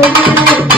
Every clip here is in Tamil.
Thank you.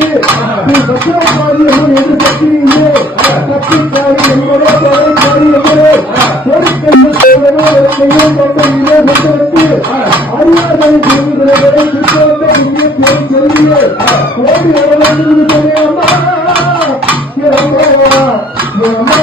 எதிர்த்து நீ பத்திரக்காரி என்னும் எதிர்த்து இல்லை தப்பிக்காரி என்பதே தலைக்காரி என்பதே பொறுப்பென்று சோதனை செய்யும் கொண்ட இதே மக்களுக்கு அறியாதனை செய்துகிறவரை திருத்தோட்ட இங்கே போய் சொல்லியே ஓடி வர வேண்டும் என்று சொல்லியம்மா அம்மா அம்மா.